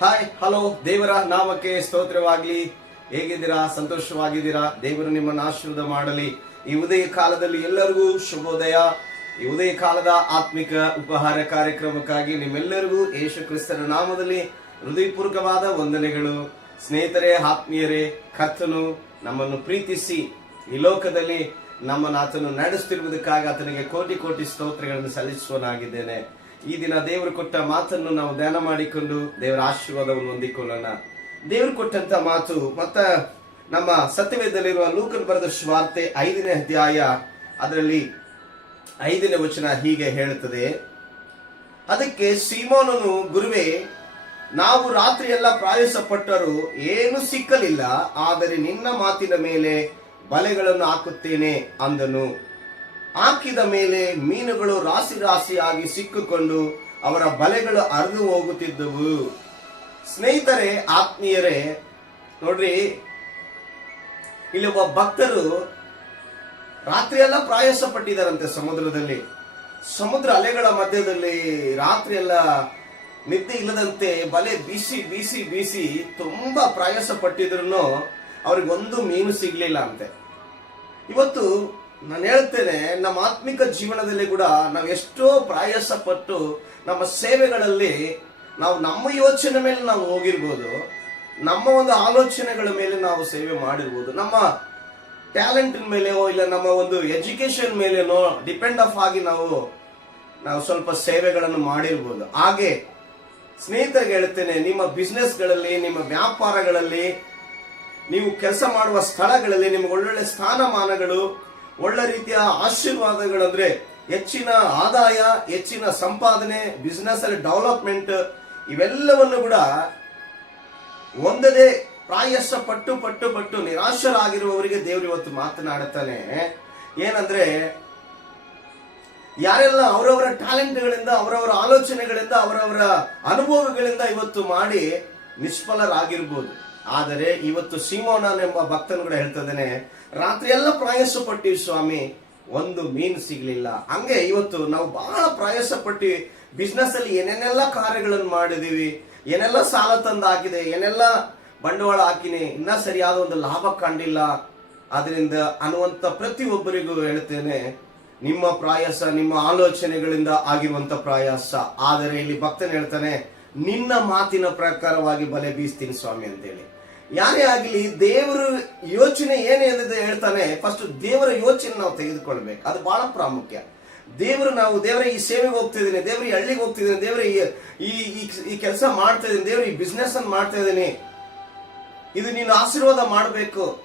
Hi hello ದೇವರ ನಾಮಕ್ಕೆ ಸ್ತೋತ್ರವಾಗ್ಲಿ. ಹೇಗಿದ್ದೀರಾ? ಸಂತೋಷವಾಗಿದ್ದೀರಾ? ದೇವರು ನಿಮ್ಮನ್ನು ಆಶೀರ್ವಾದ ಮಾಡಲಿ. ಈ ಉದಯ ಕಾಲದಲ್ಲಿ ಎಲ್ಲರಿಗೂ ಶುಭೋದಯ. ಈ ಉದಯ ಕಾಲದ ಆತ್ಮಿಕ ಉಪಹಾರ ಕಾರ್ಯಕ್ರಮಕ್ಕಾಗಿ ನಿಮ್ಮೆಲ್ಲರಿಗೂ ಯೇಸು ಕ್ರಿಸ್ತನ ನಾಮದಲ್ಲಿ ಹೃದಯಪೂರ್ವಕವಾದ ವಂದನೆಗಳು. ಸ್ನೇಹಿತರೇ, ಆತ್ಮೀಯರೇ, ಕರ್ತನು ನಮ್ಮನ್ನು ಪ್ರೀತಿಸಿ ಈ ಲೋಕದಲ್ಲಿ ನಮ್ಮನ್ನು ಆತನು ನಡೆಸುತ್ತಿರುವುದಕ್ಕಾಗಿ ಆತನಿಗೆ ಕೋಟಿ ಕೋಟಿ ಸ್ತೋತ್ರಗಳನ್ನು ಸಲ್ಲಿಸುವನಾಗಿದ್ದೇನೆ ಈ ದಿನ ದೇವರು ಕೊಟ್ಟ ಮಾತನ್ನು ನಾವು ಧ್ಯಾನ ಮಾಡಿಕೊಂಡು ದೇವರ ಆಶೀರ್ವಾದವನ್ನು ಹೊಂದಿಕೊಳ್ಳೋಣ. ದೇವರು ಕೊಟ್ಟಂತ ಮಾತು, ಮತ್ತ ನಮ್ಮ ಸತ್ಯವೇದಲ್ಲಿರುವ ಲೂಕನ್ ಬರೆದ ಸ್ವಾರ್ತೆ ಐದನೇ ಅಧ್ಯಾಯ, ಅದರಲ್ಲಿ ಐದನೇ ವಚನ ಹೀಗೆ ಹೇಳುತ್ತದೆ. ಅದಕ್ಕೆ ಸೀಮೋನನು, ಗುರುವೇ, ನಾವು ರಾತ್ರಿ ಎಲ್ಲ ಪ್ರಾಯಸ ಪಟ್ಟರು ಏನು ಸಿಕ್ಕಲಿಲ್ಲ, ಆದರೆ ನಿನ್ನ ಮಾತಿನ ಮೇಲೆ ಬಲೆಗಳನ್ನು ಹಾಕುತ್ತೇನೆ ಅಂದನು. ಹಾಕಿದ ಮೇಲೆ ಮೀನುಗಳು ರಾಶಿ ರಾಶಿಯಾಗಿ ಸಿಕ್ಕಿಕೊಂಡು ಅವರ ಬಲೆಗಳು ಹರಿದು ಹೋಗುತ್ತಿದ್ದವು. ಸ್ನೇಹಿತರೆ, ಆತ್ಮೀಯರೇ, ನೋಡ್ರಿ ಇಲ್ಲಿ ಒಬ್ಬ ಭಕ್ತರು ರಾತ್ರಿಯೆಲ್ಲ ಪ್ರಯಾಸ ಪಟ್ಟಿದ್ದಾರಂತೆ ಸಮುದ್ರದಲ್ಲಿ. ಸಮುದ್ರ ಅಲೆಗಳ ಮಧ್ಯದಲ್ಲಿ ರಾತ್ರಿಯೆಲ್ಲ ನಿದ್ದೆ ಇಲ್ಲದಂತೆ ಬಲೆ ಬೀಸಿ ಬೀಸಿ ಬೀಸಿ ತುಂಬಾ ಪ್ರಯಾಸ ಪಟ್ಟಿದ್ರು ಅವ್ರಿಗೆ ಒಂದು ಮೀನು ಸಿಗ್ಲಿಲ್ಲ ಅಂತೆ. ಇವತ್ತು ನಾನು ಹೇಳ್ತೇನೆ, ನಮ್ಮ ಆತ್ಮಿಕ ಜೀವನದಲ್ಲಿ ಕೂಡ ನಾವು ಎಷ್ಟೋ ಪ್ರಯಾಸ ಪಟ್ಟು ನಮ್ಮ ಸೇವೆಗಳಲ್ಲಿ ನಾವು ನಮ್ಮ ಯೋಚನೆ ಮೇಲೆ ನಾವು ಹೋಗಿರ್ಬೋದು, ನಮ್ಮ ಒಂದು ಆಲೋಚನೆಗಳ ಮೇಲೆ ನಾವು ಸೇವೆ ಮಾಡಿರ್ಬೋದು. ನಮ್ಮ ಟ್ಯಾಲೆಂಟ್ ಮೇಲೆಯೋ ಇಲ್ಲ ನಮ್ಮ ಒಂದು ಎಜುಕೇಶನ್ ಮೇಲೇನೋ ಡಿಪೆಂಡ್ ಆಫ್ ಆಗಿ ನಾವು ನಾವು ಸ್ವಲ್ಪ ಸೇವೆಗಳನ್ನು ಮಾಡಿರ್ಬೋದು. ಹಾಗೆ ಸ್ನೇಹಿತರಿಗೆ ಹೇಳ್ತೇನೆ, ನಿಮ್ಮ ಬಿಸ್ನೆಸ್ಗಳಲ್ಲಿ ನಿಮ್ಮ ವ್ಯಾಪಾರಗಳಲ್ಲಿ ನೀವು ಕೆಲಸ ಮಾಡುವ ಸ್ಥಳಗಳಲ್ಲಿ ನಿಮ್ಗೆ ಒಳ್ಳೊಳ್ಳೆ ಸ್ಥಾನಮಾನಗಳು ಒಳ್ಳೆ ರೀತಿಯ ಆಶೀರ್ವಾದಗಳಂದ್ರೆ ಹೆಚ್ಚಿನ ಆದಾಯ, ಹೆಚ್ಚಿನ ಸಂಪಾದನೆ ಬಿಸ್ನೆಸ್ ಅಲ್ಲಿ ಡೆವಲಪ್ಮೆಂಟ್ ಇವೆಲ್ಲವನ್ನು ಕೂಡ ಒಂದದೇ ಪ್ರಾಯಶ ಪಟ್ಟು ಪಟ್ಟು ಪಟ್ಟು ನಿರಾಶರಾಗಿರುವವರಿಗೆ ದೇವರು ಇವತ್ತು ಮಾತನಾಡುತ್ತಾನೆ. ಏನಂದ್ರೆ, ಯಾರೆಲ್ಲ ಅವರವರ ಟ್ಯಾಲೆಂಟ್ಗಳಿಂದ ಅವರವರ ಆಲೋಚನೆಗಳಿಂದ, ಅವರವರ ಅನುಭವಗಳಿಂದ ಇವತ್ತು ಮಾಡಿ ನಿಷ್ಫಲರಾಗಿರ್ಬೋದು. ಆದರೆ ಇವತ್ತು ಸೀಮೋನನ್ ಎಂಬ ಭಕ್ತನು ಕೂಡ ಹೇಳ್ತದೇನೆ, ರಾತ್ರಿ ಎಲ್ಲ ಪ್ರಯಾಸ ಪಟ್ಟಿವಿ ಸ್ವಾಮಿ, ಒಂದು ಮೀನು ಸಿಗ್ಲಿಲ್ಲ. ಹಂಗೆ ಇವತ್ತು ನಾವು ಬಹಳ ಪ್ರಯಾಸ ಪಟ್ಟಿ ಬಿಸ್ನೆಸ್ ಅಲ್ಲಿ ಏನೇನೆಲ್ಲ ಕಾರ್ಯಗಳನ್ನು ಮಾಡಿದೀವಿ ಏನೆಲ್ಲ ಸಾಲ ತಂದು ಹಾಕಿದೆ ಏನೆಲ್ಲ ಬಂಡವಾಳ ಹಾಕಿನಿ, ಇನ್ನ ಸರಿಯಾದ ಒಂದು ಲಾಭ ಕಂಡಿಲ್ಲ. ಅದರಿಂದ ಅನ್ನುವಂತ ಪ್ರತಿಯೊಬ್ಬರಿಗೂ ಹೇಳ್ತೇನೆ, ನಿಮ್ಮ ಪ್ರಯಾಸ, ನಿಮ್ಮ ಆಲೋಚನೆಗಳಿಂದ ಆಗಿರುವಂತ ಪ್ರಯಾಸ. ಆದರೆ ಇಲ್ಲಿ ಭಕ್ತನ ಹೇಳ್ತಾನೆ, ನಿನ್ನ ಮಾತಿನ ಪ್ರಕಾರವಾಗಿ ಬಲೆ ಬೀಸ್ತೀನಿ ಸ್ವಾಮಿ ಅಂತೇಳಿ. ಯಾರೇ ಆಗಲಿ ದೇವರು ಯೋಚನೆ ಅಂತ ಹೇಳ್ತಾನೆ ಫಸ್ಟ್ ದೇವರ ಯೋಚನೆ ನಾವು ತೆಗೆದುಕೊಳ್ಬೇಕು. ಅದು ಬಹಳ ಪ್ರಾಮುಖ್ಯ. ದೇವರು ನಾವು, ದೇವರ ಈ ಸೇವೆಗೆ ಹೋಗ್ತಿದ್ದೀನಿ ದೇವರ ಈ ಹಳ್ಳಿಗೆ ಹೋಗ್ತಿದ್ದೀನಿ ದೇವರ ಈ ಈ ಕೆಲಸ ಮಾಡ್ತಾ ಇದ್ದೀನಿ, ದೇವರ ಈ ಬಿಸ್ನೆಸ್ ಅನ್ನು ಮಾಡ್ತಾ ಇದ್ದೀನಿ. ಇದು ನೀನು ಆಶೀರ್ವಾದ ಮಾಡಬೇಕು.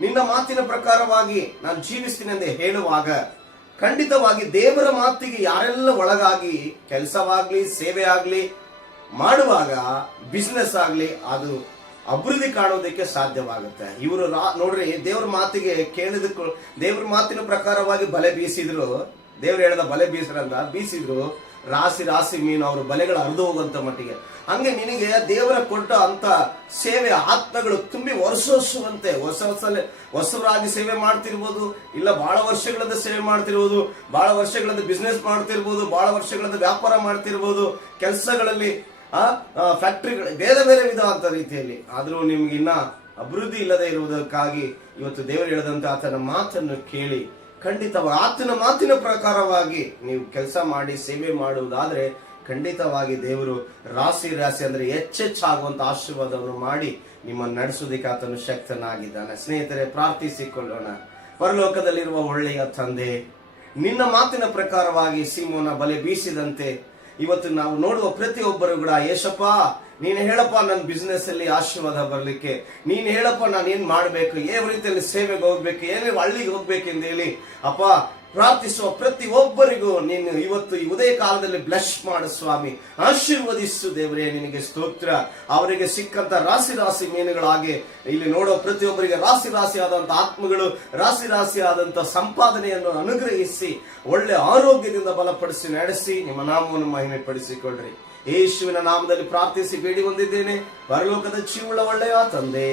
ನಿನ್ನ ಮಾತಿನ ಪ್ರಕಾರವಾಗಿ ನಾನು ಜೀವಿಸ್ತೀನಿ ಎಂದು ಹೇಳುವಾಗ ಖಂಡಿತವಾಗಿ ದೇವರ ಮಾತಿಗೆ ಯಾರೆಲ್ಲ ಒಳಗಾಗಿ ಕೆಲಸವಾಗ್ಲಿ, ಸೇವೆ ಆಗ್ಲಿ, ಮಾಡುವಾಗ ಬಿಸ್ನೆಸ್ ಆಗ್ಲಿ, ಅದು ಅಭಿವೃದ್ಧಿ ಕಾಣೋದಕ್ಕೆ ಸಾಧ್ಯವಾಗುತ್ತೆ. ಇವರು ನೋಡ್ರಿ, ದೇವ್ರ ಮಾತಿಗೆ ಕೇಳಿದ ದೇವ್ರ ಮಾತಿನ ಪ್ರಕಾರವಾಗಿ ಬಲೆ ಬೀಸಿದ್ರು, ದೇವ್ರು ಹೇಳಿದ ಬಲೆ ಬೀಸರಲ್ಲ ಬೀಸಿದ್ರು ರಾಸಿ ರಾಸಿ ಮೀನು ಅವರು ಬಲೆಗಳು ಹರಿದು ಹೋಗುವಂತ ಮಟ್ಟಿಗೆ. ಹಂಗೆ ನಿನಗೆ ದೇವರ ಕೊಟ್ಟ ಅಂತ ಸೇವೆ ಆತ್ಮಗಳು ತುಂಬಿ ವರ್ಷಿಸುವಂತೆ ಹೊಸ ಹೊಸ ಹೊಸವರಾಗಿ ಸೇವೆ ಮಾಡ್ತಿರ್ಬೋದು, ಇಲ್ಲ ಬಹಳ ವರ್ಷಗಳಿಂದ ಸೇವೆ ಮಾಡ್ತಿರ್ಬೋದು ಬಹಳ ವರ್ಷಗಳಿಂದ ಬಿಸ್ನೆಸ್ ಮಾಡ್ತಿರ್ಬೋದು ಬಹಳ ವರ್ಷಗಳಿಂದ ವ್ಯಾಪಾರ ಮಾಡ್ತಿರ್ಬೋದು, ಕೆಲಸಗಳಲ್ಲಿ ಫ್ಯಾಕ್ಟ್ರಿಗಳು ಬೇರೆ ಬೇರೆ ವಿಧವಾದಂಥ ರೀತಿಯಲ್ಲಿ. ಆದರೂ ನಿಮ್ಗೆ ಇನ್ನ ಅಭಿವೃದ್ಧಿ ಇಲ್ಲದೆ ಇರುವುದಕ್ಕಾಗಿ ಇವತ್ತು ದೇವರು ಹೇಳಿದಂತ ಆತನ ಮಾತನ್ನು ಕೇಳಿ ಖಂಡಿತವಾಗಿ ಆತನ ಮಾತಿನ ಪ್ರಕಾರವಾಗಿ ನೀವು ಕೆಲಸ ಮಾಡಿ, ಸೇವೆ ಮಾಡುವುದಾದ್ರೆ ಖಂಡಿತವಾಗಿ ದೇವರು ರಾಶಿ ರಾಶಿ ಅಂದ್ರೆ ಹೆಚ್ಚೆಚ್ಚಾಗುವಂತ ಆಶೀರ್ವಾದವನ್ನು ಮಾಡಿ ನಿಮ್ಮನ್ನು ನಡೆಸೋದಿಕ್ಕೆ ಆತನು ಶಕ್ತನಾಗಿದ್ದಾನೆ. ಸ್ನೇಹಿತರೆ, ಪ್ರಾರ್ಥಿಸಿಕೊಳ್ಳೋಣ. ಪರಲೋಕದಲ್ಲಿರುವ ಒಳ್ಳೆಯ ತಂದೆ, ನಿನ್ನ ಮಾತಿನ ಪ್ರಕಾರವಾಗಿ ಸೀಮೋನ ಬಲೆ ಬೀಸಿದಂತೆ ಇವತ್ತು ನಾವು ನೋಡುವ ಪ್ರತಿಯೊಬ್ಬರು ಕೂಡ ಯೇಶಪ್ಪ ನೀನು ಹೇಳಪ್ಪ ನನ್ನ ಬಿಸ್ನೆಸ್ ಅಲ್ಲಿ ಆಶೀರ್ವಾದ ಬರಲಿಕ್ಕೆ. ನೀನು ಹೇಳಪ್ಪ ನಾನು ಏನ್ ಮಾಡ್ಬೇಕು ಯಾವ ರೀತಿಯಲ್ಲಿ ಸೇವೆಗೆ ಹೋಗ್ಬೇಕು ಏನೇ ಹಳ್ಳಿಗೆ ಹೋಗ್ಬೇಕೆಂದು ಹೇಳಿ, ಅಪ್ಪ ಪ್ರಾರ್ಥಿಸುವ ಪ್ರತಿ ಒಬ್ಬರಿಗೂ ನೀನು ಇವತ್ತು ಈ ಉದಯ ಕಾಲದಲ್ಲಿ ಬ್ಲಶ್ ಮಾಡು ಸ್ವಾಮಿ. ಆಶೀರ್ವದಿಸು ದೇವರೇ, ನಿನಗೆ ಸ್ತೋತ್ರ. ಅವರಿಗೆ ಸಿಕ್ಕಂತ ರಾಶಿ ರಾಶಿ ಮೀನುಗಳಾಗಿ ಇಲ್ಲಿ ನೋಡೋ ಪ್ರತಿಯೊಬ್ಬರಿಗೆ ರಾಶಿ ರಾಶಿ ಆದಂತ ಆತ್ಮಗಳು, ರಾಶಿ ರಾಶಿ ಆದಂತ ಸಂಪಾದನೆಯನ್ನು ಅನುಗ್ರಹಿಸಿ, ಒಳ್ಳೆ ಆರೋಗ್ಯದಿಂದ ಬಲಪಡಿಸಿ ನಡೆಸಿ, ನಿಮ್ಮ ನಾಮವನ್ನು ಮಹಿಮೆ ಪಡಿಸಿಕೊಳ್ಳ್ರಿ ಯೇಸುವಿನ ನಾಮದಲ್ಲಿ ಪ್ರಾರ್ಥಿಸಿ ಬೇಡಿ ಬಂದಿದ್ದೇನೆ ಪರಲೋಕದ ಜೀವಳ ಒಳ್ಳೆಯ ತಂದೆ.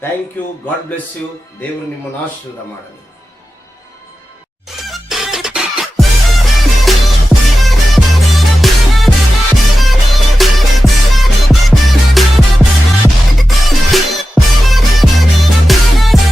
Thank you God bless you ದೇವರು ನಿಮ್ಮನ್ನು ಆಶೀರ್ವಾದ ಮಾಡಲಿ.